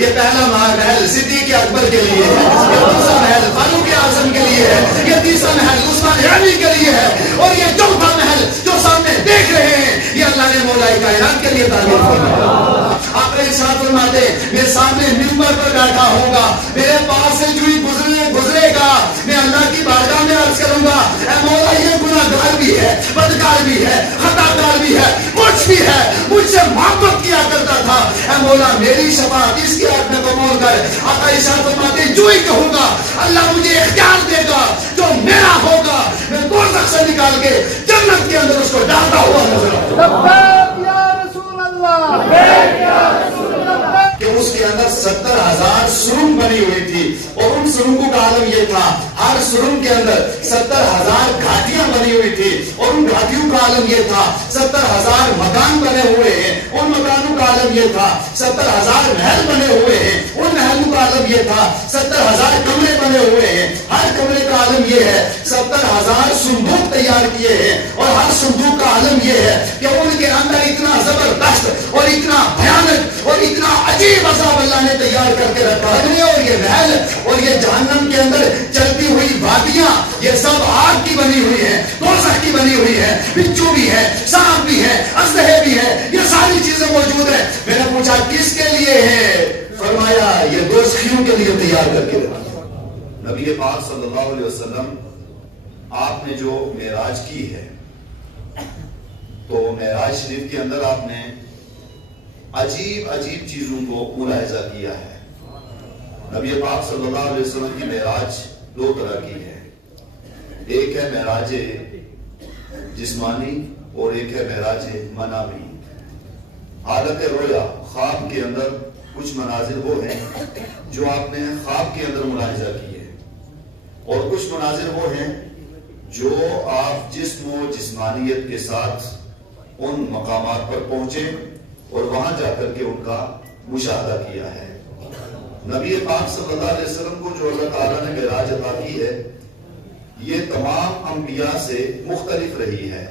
یہ پہلا محل صدیق اکبر کے لیے ہے، یہ دوسرا محل فاروق اعظم کے لیے ہے، یہ تیسرا محل عثمان غنی کے لیے ہے، اور یہ چوتھا محل جو سامنے دیکھ رہے ہیں یہ اللہ نے مولا کائنات کے لیے تعمیر فرمایا۔ آپ ارشاد فرماتے میں سامنے منبر پر بیٹھا ہوں گا، میرے پاس سے جو گزرے گا میں اللہ کی بارگاہ میں عرض کروں گا اے مولا یہ گناہگار بھی ہے، بدکار بھی ہے، خطا کار بھی ہے، کچھ بھی ہے، مجھ سے محبت کیا کرتا تھا، اے مولا میری شفاعت اس کی حق میں قبول کر۔ آقا ارشاد فرماتے جو ہی کہوں گا اللہ مجھے اختیار دے گا، جو میرا ہوگا میں دوزخ سے نکال کے جنت کے اندر اس کو ڈالتا ہوا نظر آؤں گا۔ لبیک یا رسول اللہ، لبیک یا رسول اللہ۔ کہ اس کے اندر 70,000 سرنگ بنی ہوئی تھی، اور ان سرنگوں کا عالم یہ تھا ہر سرنگ کے اندر 70,000 گھاٹیاں بنی ہوئی تھی، اور ان گھاٹیوں کا عالم یہ تھا 70,000 مکان بنے ہوئے ہیں، ان مکانوں کا عالم یہ تھا 70,000 محل بنے ہوئے ہیں، ان محلوں کا عالم یہ تھا 70,000 کمرے بنے ہوئے ہیں، ہر کمرے کا عالم یہ ہے 70,000 صندوق تیار کیے ہیں، اور ہر صندوق کا عالم یہ ہے کہ ان کے اندر اتنا زبردست اور اتنا بھیانک اور اتنا عجیب عذاب اللہ نے تیار کر کے رکھا ہے، اور یہ محل اور یہ جہنم کے اندر چلتی ہوئی وادیاں یہ سب آگ کی بنی ہوئی ہیں، دوزخ کی بنی ہوئی ہے، بچھو بھی ہے، سانپ بھی ہے، اسلحے بھی ہے، یہ ساری چیزیں موجود ہیں۔ میں نے پوچھا کس کے لیے ہے؟ فرمایا یہ دوزخیوں کے لیے تیار کر کے رکھا۔ نبی پاک صلی اللہ علیہ وسلم آپ نے جو معراج کی ہے تو معراج شریف کے اندر آپ نے عجیب عجیب چیزوں کو ملاحظہ کیا ہے۔ نبی پاک صلی اللہ علیہ وسلم کی معراج دو طرح کی ہے، ایک ہے معراج جسمانی اور ایک ہے معراج منامی۔ حالت رویا خواب کے اندر کچھ مناظر وہ ہیں جو آپ نے خواب کے اندر ملاحظہ کیے، اور کچھ مناظر وہ ہیں جو آپ جسم و جسمانیت کے ساتھ ان مقامات پر پہنچے اور وہاں جا کر کے ان کا مشاہدہ کیا ہے۔ نبی پاک صلی اللہ علیہ وسلم کو جو اللہ تعالیٰ نے معراج عطا کی ہے یہ تمام انبیاء سے مختلف رہی ہے۔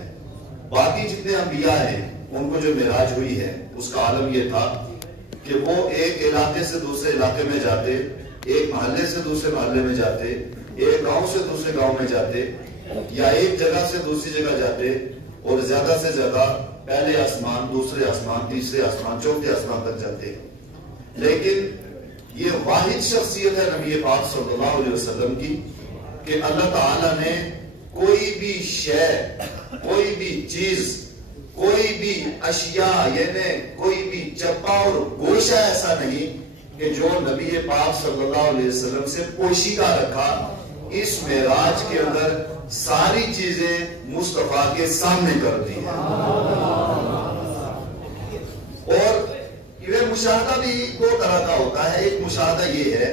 باقی جتنے انبیاء ہیں ان کو جو معراج ہوئی ہے اس کا عالم یہ تھا کہ وہ ایک علاقے سے دوسرے علاقے میں جاتے، ایک محلے سے دوسرے محلے میں جاتے، ایک گاؤں سے دوسرے گاؤں میں جاتے، یا ایک جگہ سے دوسری جگہ جاتے، اور زیادہ سے زیادہ پہلے آسمان، دوسرے آسمان، تیسرے آسمان، چوتھے آسمان تک جاتے۔ لیکن یہ واحد شخصیت ہے نبی پاک صلی اللہ علیہ وسلم کی کہ اللہ تعالیٰ نے کوئی بھی شے، کوئی بھی چیز، کوئی بھی اشیاء، یعنی کوئی بھی چپا اور گوشہ ایسا نہیں کہ جو نبی پاک صلی اللہ علیہ وسلم سے پوشیدہ رکھا۔ اس معراج کے اندر ساری چیزیں مصطفیٰ کے سامنے کر دی ہیں، اور یہ مشاہدہ بھی دو طرح کا ہوتا ہے۔ ایک مشاہدہ یہ ہے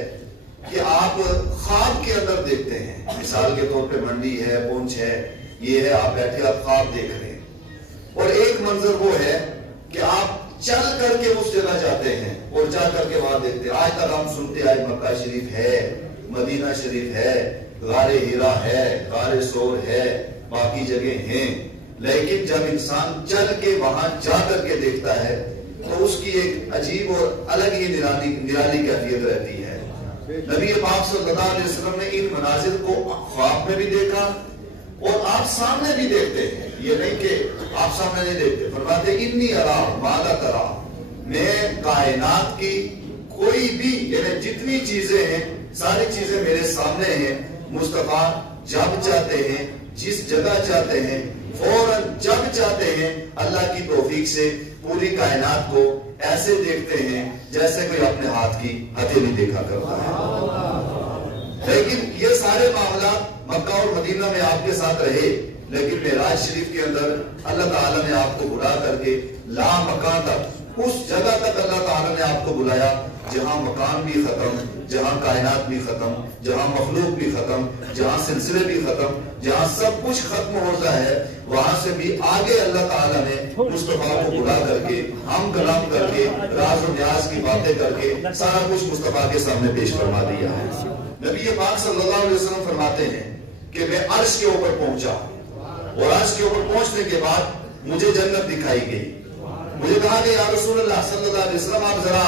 کہ آپ خواب کے اندر دیکھتے ہیں، مثال کے طور پہ منڈی ہے، پونچھ ہے، یہ ہے، آپ بیٹھے آپ خواب دیکھ رہے ہیں، اور ایک منظر وہ ہے کہ آپ چل کر کے اس جگہ جاتے ہیں اور جا کر کے وہاں دیکھتے ہیں۔ آج تک ہم سنتے آئے مکہ شریف ہے، مدینہ شریف ہے، غار ہیرا ہے، غار سور ہے، باقی جگہ ہیں، لیکن جب انسان چل کے وہاں جا کر کے دیکھتا ہے تو اس کی ایک عجیب اور الگ ہی نرالی کیفیت رہتی ہے۔ نبی پاک صلی اللہ علیہ وسلم نے ان مناظر کو خواب میں بھی دیکھا اور آپ سامنے بھی دیکھتے ہیں، یہ نہیں کہ آپ سامنے نہیں دیکھتے۔ فرماتے انی ارا ما لا ترا، میں کائنات کی کوئی بھی، یعنی جتنی چیزیں ہیں ساری چیزیں میرے سامنے ہیں۔ مصطفیٰ جب چاہتے ہیں، جس جگہ چاہتے ہیں، فوراً جب چاہتے ہیں، اللہ کی توفیق سے پوری کائنات کو ایسے دیکھتے ہیں جیسے کوئی اپنے ہاتھ کی ہتھیلی دیکھا کرتا ہے۔ لیکن یہ سارے معاملات مکہ اور مدینہ میں آپ کے ساتھ رہے، لیکن معراج شریف کے اندر اللہ تعالیٰ نے آپ کو بلا کر کے لا مکان تک، اس جگہ تک اللہ تعالیٰ نے آپ کو بلایا جہاں مکان بھی ختم، جہاں کائنات بھی ختم، جہاں مخلوق بھی ختم، جہاں سلسلے بھی ختم، جہاں سب کچھ ختم ہوتا ہے، وہاں سے بھی آگے اللہ تعالیٰ نے مصطفیٰ کو بلا کر کے، ہم کلام کر کے، راز و نیاز کی باتیں کر کے سارا کچھ مصطفیٰ کے سامنے پیش فرما دیا ہے۔ نبی پاک صلی اللہ علیہ وسلم فرماتے ہیں کہ میں عرش کے اوپر پہنچا، اور عرش کے اوپر پہنچنے کے بعد مجھے جنت دکھائی گئی۔ مجھے کہا کہ یا رسول اللہ صلی اللہ علیہ وسلم آپ ذرا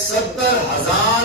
70,000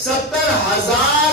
70,000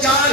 4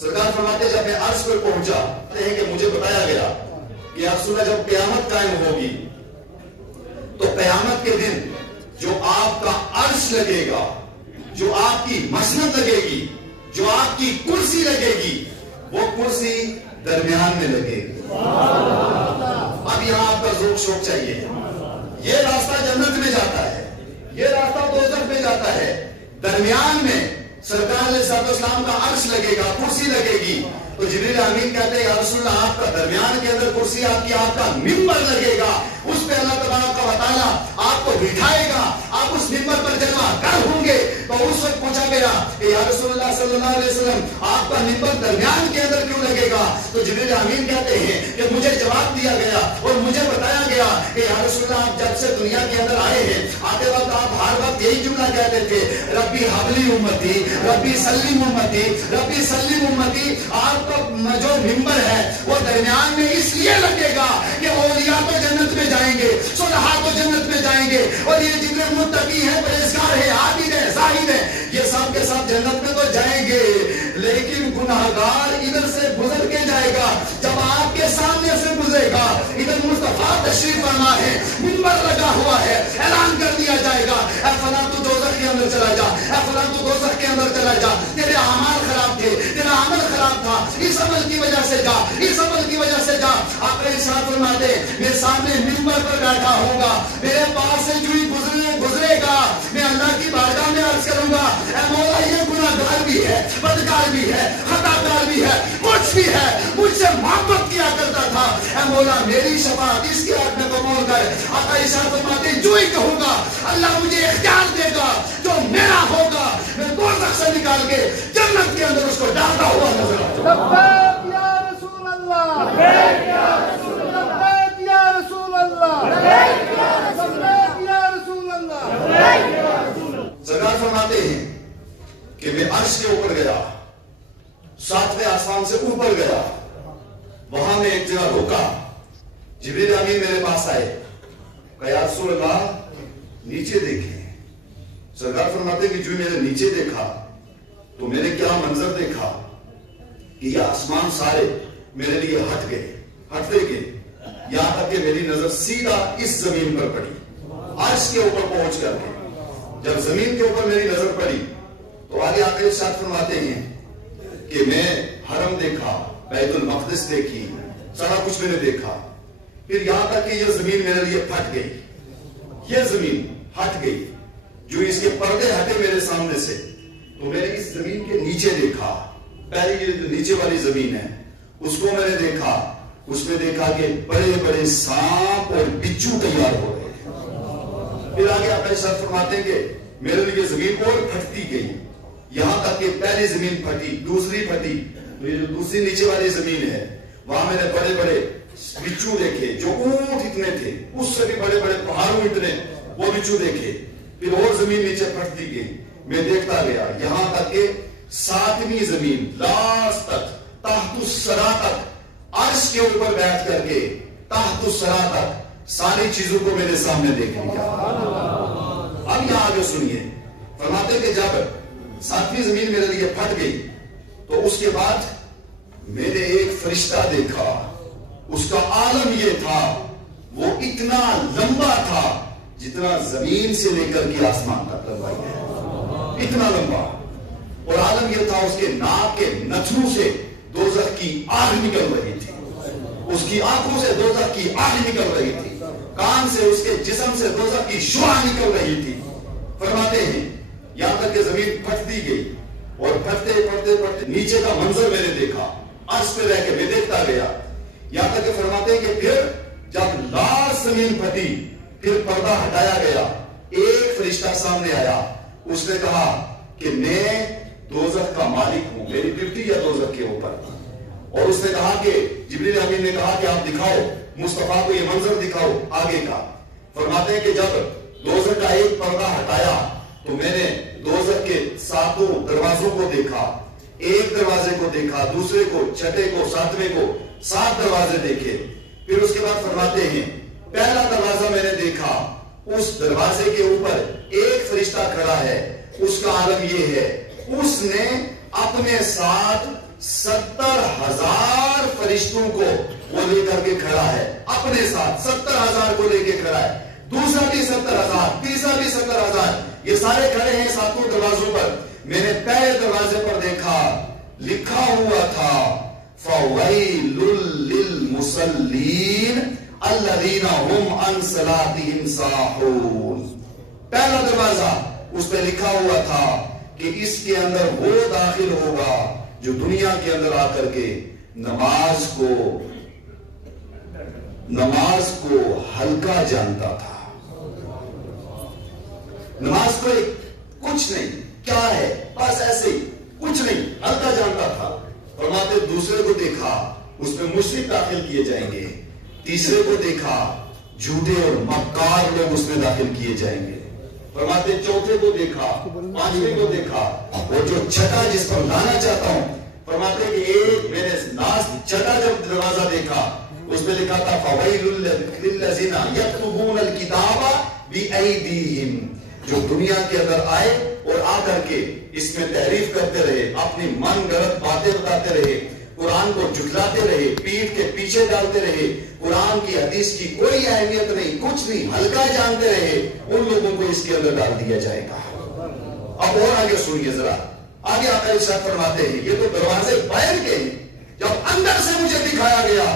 سرکار فرماتے جب میں عرش پر پہنچا ہیں کہ مجھے بتایا گیا کہ یا رسول اللہ جب قیامت قائم ہوگی تو قیامت کے دن جو آپ کا عرش لگے گا، جو آپ کی مسند لگے گی، جو آپ کی کرسی لگے گی، وہ کرسی درمیان میں لگے گی۔ اب یہاں آپ کا ذوق شوق چاہیے۔ یہ راستہ جنت میں جاتا ہے، یہ راستہ دوزخ میں جاتا ہے، درمیان میں سرکار علیہ السلام کا عرش لگے گا، کرسی لگے گی۔ تو جبریل امین کہتے ہیں یا رسول اللہ آپ کا درمیان کے اندر کرسی، آپ کا منبر لگے گا، اس پہ اللہ تبارک و تعالیٰ آپ کو بٹھائے گا، آپ اس منبر پر جمع کر ہوں گے۔ تو اس وقت پوچھا گیا کہ یا رسول اللہ صلی اللہ علیہ وسلم آپ کا منبر درمیان کے اندر کیوں لگے گا؟ تو جبریل امین کہتے ہیں کہ مجھے جواب دیا گیا اور مجھے بتایا گیا کہ یا رسول اللہ آپ جب سے دنیا کے اندر آئے ہیں، آتے وقت آپ ہر وقت یہی جملہ کہتے تھے ربی حبلی امتی، ربی سلم امتی، ربی سلم امتی۔ آپ کا جو منبر ہے وہ درمیان میں اس لیے لگے گا کہ اولیاء تو جنت میں جائیں گے، صلحاء تو جنت میں جائیں گے، اور یہ جتنے متقی ہیں، پرہیزگار ہیں، عابد ہیں، زاہد ہیں، یہ سب کے سب جنت میں تو جائیں گے، لیکن گناہگار ادھر سے گزر کے جائے گا۔ جب آپ کے سامنے سے گزرے گا، ادھر مصطفیٰ تشریف فرما ہے، منبر لگا ہوا ہے، اعلان کر دیا جائے گا اے فلاں تو دوزخ کے اندر چلا جا، اے فلاں تو دوزخ کے اندر چلا جا، تیرے اعمال خراب تھے، تیرا عمل خراب تھا، اس عمل کی وجہ سے جا، اس عمل کی وجہ سے جا۔ آپ نے ارشاد فرماتے میرے سامنے منبر پر بیٹھا ہوگا، میرے پاس سے جو گزرے گا، میں اللہ کی بارگاہ میں عرض کروں گا اے مولا یہ گناہگار بھی ہے، بدکار بھی ہے، خطا کار بھی ہے، کچھ بھی ہے، مجھ سے محبت کیا کرتا تھا، اے مولا میری شفاعت اس کے حق میں قبول کر۔ آقا ارشاد فرماتے جو ہی کہوں گا اللہ مجھے اختیار دے گا، جو میرا ہوگا میں دوزخ سے نکال کے جنت کے اندر اس کو ڈالتا ہوا نظر آؤں گا۔ لبیک یا رسول اللہ، لبیک یا رسول اللہ، لبیک یا رسول اللہ، لبیک یا رسول اللہ، لبیک یا رسول اللہ۔ سرکار فرماتے ہیں کہ میں عرش کے اوپر گیا، ساتویں آسمان سے اوپر گیا، وہاں میں ایک جگہ روکا، جبریل امین میرے پاس آئے، کہا یا رسول اللہ نیچے دیکھیں۔ سرکار فرماتے ہیں کہ جو میں نے نیچے دیکھا تو میں نے کیا منظر دیکھا کہ یہ آسمان سارے میرے لیے ہٹ گئے، ہٹتے گئے، یہاں تک کہ میری نظر سیدھا اس زمین پر پڑی، عرش کے اوپر پہنچ کر کے جب زمین کے اوپر میری نظر پڑی تو آگے آتے ارشاد فرماتے ہیں کہ میں حرم دیکھا، بیت المقدس دیکھی، سارا کچھ میں نے دیکھا، پھر یہاں تک کہ یہ زمین میرے لیے پھٹ گئی، یہ زمین ہٹ گئی، جو اس کے پردے ہٹے میرے سامنے سے، تو میں نے اس زمین کے نیچے دیکھا، پہلے یہ جو نیچے والی زمین ہے اس کو میں نے دیکھا، اس میں دیکھا کہ بڑے بڑے سانپ اور بچھو تیار ہو رہے ہیں۔ پھر آگے آپ ارشاد فرماتے ہیں کہ میرے لیے زمین اور پھٹتی گئی، یہاں تک کہ پہلی زمین پھٹی، دوسری پھٹی، تو یہ جو دوسری نیچے والی زمین ہے وہاں میں نے بڑے بڑے بچھو دیکھے جو اونٹ اتنے تھے، اس سے بھی بڑے بڑے پہاڑوں اتنے، وہ بچھو دیکھے۔ پھر اور زمین نیچے پھٹتی گئی، میں دیکھتا گیا یہاں تک کہ ساتویں زمین لاسٹ تک، تحت الثری تک، عرش کے اوپر بیٹھ کر کے تحت الثری تک ساری چیزوں کو میرے سامنے دیکھ لیا۔ اب یہاں آگے سنیے، فرماتے کہ جب ساتویں زمین میرے لیے پھٹ گئی تو اس کے بعد میں نے ایک فرشتہ دیکھا، اس کا عالم یہ تھا وہ اتنا لمبا تھا جتنا زمین سے لے کر کے آسمان تک لمبائی ہے، اتنا لمبا، اور عالم یہ تھا اس کے ناک کے نتھنوں سے دوزخ کی آگ نکل رہی تھی، اس کی آنکھوں سے دوزخ کی آگ نکل رہی تھی، کان سے اس کے جسم سے دوزخ کی شعاع نکل رہی تھی۔ فرماتے ہیں یہاں تک کہ زمین پھٹتی گئی اور پھٹتے پھٹتے پھٹتے نیچے کا منظر میں نے دیکھا، عرش پہ رہ کے میں دیکھتا گیا، یہاں تک کہ فرماتے ہیں کہ پھر جب لاسٹ زمین پھٹی پھر پردہ ہٹایا گیا، ایک فرشتہ سامنے آیا، اس نے کہا کہ میں دوزخ کا مالک ہوں، میری ڈیوٹی ہے دوزخ کے اوپر، اور اس نے کہا کہ جبریل امین نے کہا کہ آپ دکھاؤ مصطفیٰ کو یہ منظر دکھاؤ آگے کا۔ فرماتے ہیں کہ جب دوزخ کا ایک پردہ ہٹایا تو میں نے دوزخ کے ساتوں دروازوں کو دیکھا، ایک دروازے کو دیکھا، دوسرے کو، چھٹے کو، ساتویں کو، 7 دروازے دیکھے۔ پھر اس کے بعد فرماتے ہیں پہلا دروازہ میں نے دیکھا، اس دروازے کے اوپر ایک فرشتہ کھڑا ہے، اس کا عالم یہ ہے اس نے اپنے ساتھ 70,000 فرشتوں کو وہ لے کر کے کھڑا ہے اپنے ساتھ. 70,000 کو لے کے کھڑا ہے. دوسرا بھی 70,000, تیسرا بھی 70,000. یہ سارے کھڑے ہیں ساتوں دروازوں پر. میں نے پہلے دروازے پر دیکھا, لکھا ہوا تھا فَوَيْلٌ لِّلْمُصَلِّينَ الَّذِينَ هُمْ عَنْ صَلَاتِهِمْ سَاهُونَ. پہلا دروازہ اس پہ لکھا ہوا تھا کہ اس کے اندر وہ داخل ہوگا جو دنیا کے اندر آ کر کے نماز کو ہلکا جانتا تھا. نماز کو کچھ نہیں, کیا ہے بس ایسے ہی, کچھ نہیں, ہلکا جانتا تھا. فرماتے دوسرے کو دیکھا اس میں مشرک داخل کیے جائیں گے. تیسرے کو دیکھا جھوٹے اور مکار لوگ اس میں داخل کیے جائیں گے. فرماتے چوتھے کو دیکھا, پانچویں کو دیکھا, وہ جو چھٹا جس پر لانا چاہتا ہوں. فرماتے کہ ایک میں نے چھٹا جب دروازہ دیکھا اس میں لکھا تھا فَوَيْلٌ لِّلَّذِينَ يَكْتُبُونَ الْكِتَابَ بِأَيْدِيهِمْ. جو دنیا کے اندر آئے اور آ کر کے اس میں تحریف کرتے رہے, اپنی من گڑت باتیں بتاتے رہے, قرآن کو جھٹلاتے رہے, پیٹھ کے پیچھے ڈالتے رہے, قرآن کی حدیث کی کوئی اہمیت نہیں, کچھ نہیں, ہلکا جانتے رہے, ان لوگوں کو اس کے اندر ڈال دیا جائے گا. اب اور آگے سنیے ذرا, آگے آقا ارشاد فرماتے ہیں یہ تو دروازے باہر کے ہیں, جب اندر سے مجھے دکھایا گیا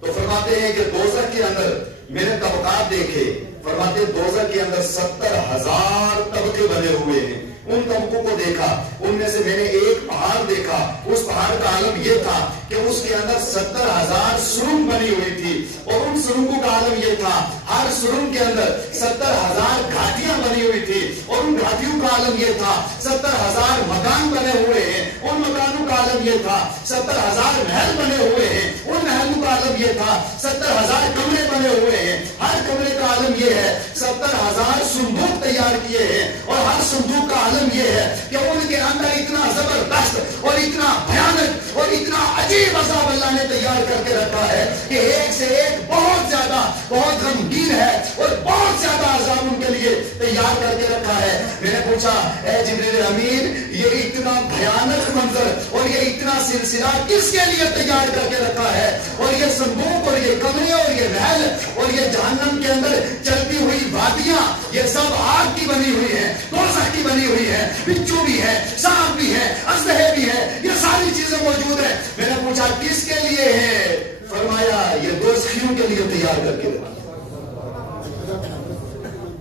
تو فرماتے ہیں کہ دوزخ کے اندر میں نے طبقات دیکھے. فرماتے دوزخ کے اندر 70,000 طبقے بنے ہوئے ہیں. ان طبقوں کو دیکھا, ان میں سے میں نے ایک پہاڑ دیکھا. اس پہاڑ کا عالم یہ تھا کہ اس کے اندر 70,000 سرنگ بنی ہوئی تھی, اور ان سرنگوں کا عالم یہ تھا ہر سرنگ کے اندر 70,000 گھاٹیاں بنی ہوئی تھی, اور ان گھاٹیوں کا عالم یہ تھا 70,000 مکان بنے ہوئے ہیں. ان مکانوں کا عالم یہ تھا 70,000 محل بنے ہوئے ہیں. ان محلوں کا عالم یہ تھا 70,000 کمرے بنے ہوئے ہیں. ہر کمرے کا عالم یہ ہے 70,000 صندوق تیار کیے ہیں, اور ہر صندوق کا عالم یہ ہے کہ ان کے اندر اتنا زبردست اور اتنا بھیانک اور اتنا عجیب عذاب اللہ نے تیار کر کے رکھا ہے کہ ایک سے ایک بہت زیادہ, بہت غمگین ہے, اور بہت زیادہ عذاب ان کے لیے تیار کر کے رکھا ہے. میں نے پوچھا اے جبریل امین, یہ اتنا بھیانک منظر اور یہ اتنا سلسلہ کس کے لیے تیار کر کے رکھا ہے؟ اور یہ صندوق اور یہ کمرے اور یہ محل اور یہ جہنم کے اندر چلتی ہوئی وادیاں, یہ سب آگ کی بنی ہوئی ہیں, دوزخ کی بنی ہوئی ہے, بچھو بھی ہے, سانپ بھی ہے, اژدہے بھی ہے, یہ ساری چیزیں موجود ہیں. میں نے پوچھا کس کے لیے ہے؟ فرمایا یہ دوزخیوں کے لیے تیار کر کے رکھا.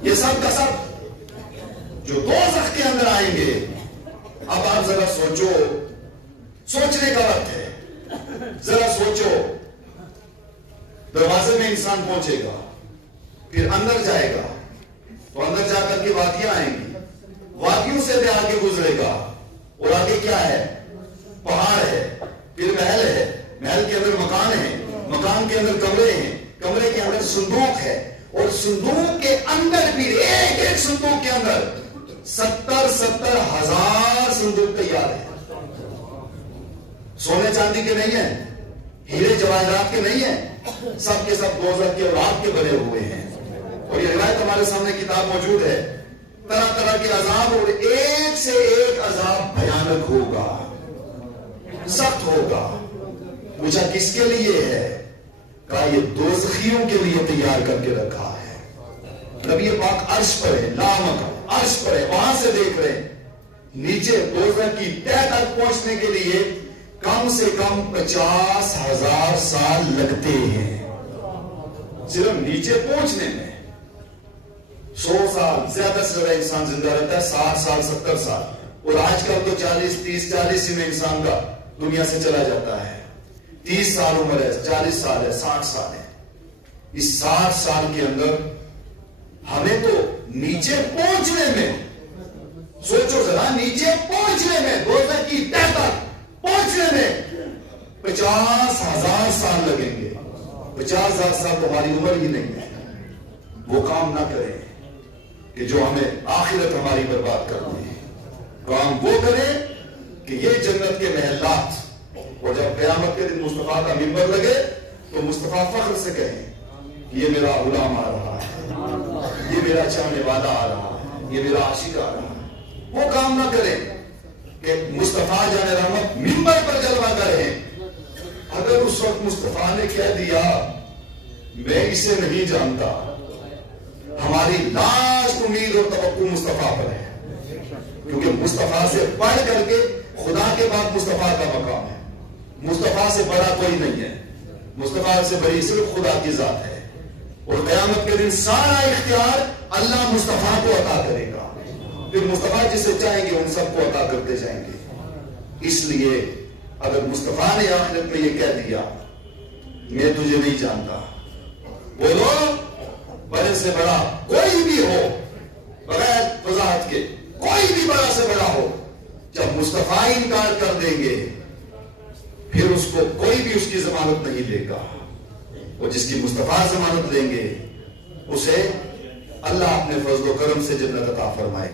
یہ سب کا سب جو دوزخ کے اندر آئیں گے. اب آپ ذرا سوچو, سوچنے کا وقت ہے, ذرا سوچو. دروازے میں انسان پہنچے گا, پھر اندر جائے گا, تو اندر جا کر کے وادیاں آئیں گی, وادیوں سے بھی آگے گزرے گا, اور آگے کیا ہے؟ پہاڑ ہے, پھر محل ہے, محل کے اندر مکان ہے, مکان کے اندر کمرے ہیں, کمرے کے اندر صندوق ہے, اور صندوق کے اندر بھی ایک ایک صندوق کے اندر 70,000 صندوق تیار ہے. سونے چاندی کے نہیں ہیں, ہیرے جواہرات کے نہیں ہیں, سب کے سب دوزخ کے اور آگ کے بنے ہوئے ہیں. اور یہ روایت ہمارے سامنے کتاب موجود ہے. طرح طرح کے عذاب, اور ایک سے ایک عذاب بھیانک ہوگا, سخت ہوگا. پوچھا کس کے لیے ہے؟ کہا یہ دوزخیوں کے لیے تیار کر کے رکھا ہے. نبی پاک عرش پر ہے, لامک عرش پر ہے, وہاں سے دیکھ رہے ہیں نیچے دوزخ کی تہ تک پہنچنے کے لیے کم سے کم 50,000 سال لگتے ہیں. صرف نیچے پہنچنے میں 100 سال زیادہ سے زیادہ انسان زندہ رہتا ہے, 60 سال 70 سال, اور آج کل تو 40 میں انسان کا دنیا سے چلا جاتا ہے. 30 سال عمر ہے, 40 سال ہے, 60 سال ہے. اس 60 سال کے اندر ہمیں تو نیچے پہنچنے میں, سوچو ذرا, نیچے پہنچنے میں, دوزخ کی تہ تک پہنچنے میں 50,000 سال لگیں گے. 50,000 سال تمہاری عمر ہی نہیں ہے. وہ کام نہ کریں کہ جو ہمیں آخرت ہماری برباد کرتی ہے. کام وہ کریں کہ یہ جنت کے محلات, اور جب قیامت کے دن مصطفیٰ کا منبر لگے تو مصطفیٰ فخر سے کہیں یہ میرا غلام آ رہا ہے, یہ میرا چاہنے والا آ رہا ہے, یہ میرا عاشق آ رہا ہے. وہ کام نہ کریں کہ مصطفیٰ جان رحمت منبر پر جلوہ گر ہیں. اگر اس وقت مصطفیٰ نے کہہ دیا میں اسے نہیں جانتا، ہماری لاسٹ امید اور توقع مصطفیٰ پر ہے، کیونکہ مصطفیٰ سے پڑھ کر کے خدا کے بعد مصطفیٰ کا مقام ہے. مصطفیٰ سے بڑا کوئی نہیں ہے، مصطفیٰ سے بڑی صرف خدا کی ذات ہے. اور قیامت کے دن سارا اختیار اللہ مصطفیٰ کو عطا کرے گا. پھر مصطفیٰ جسے چاہیں گے ان سب کو عطا کرتے جائیں گے. اس لیے اگر مصطفیٰ نے آخرت میں یہ کہہ دیا میں تجھے نہیں جانتا، بولو بڑے سے بڑا کوئی بھی ہو، بغیر وضاحت کے کوئی بھی بڑا سے بڑا ہو، جب مصطفیٰ انکار کر دیں گے پھر اس کو کوئی بھی اس کی ضمانت نہیں لے گا. اور جس کی مصطفیٰ ضمانت لیں گے اسے اللہ اپنے فضل و کرم سے جنت عطا فرمائے.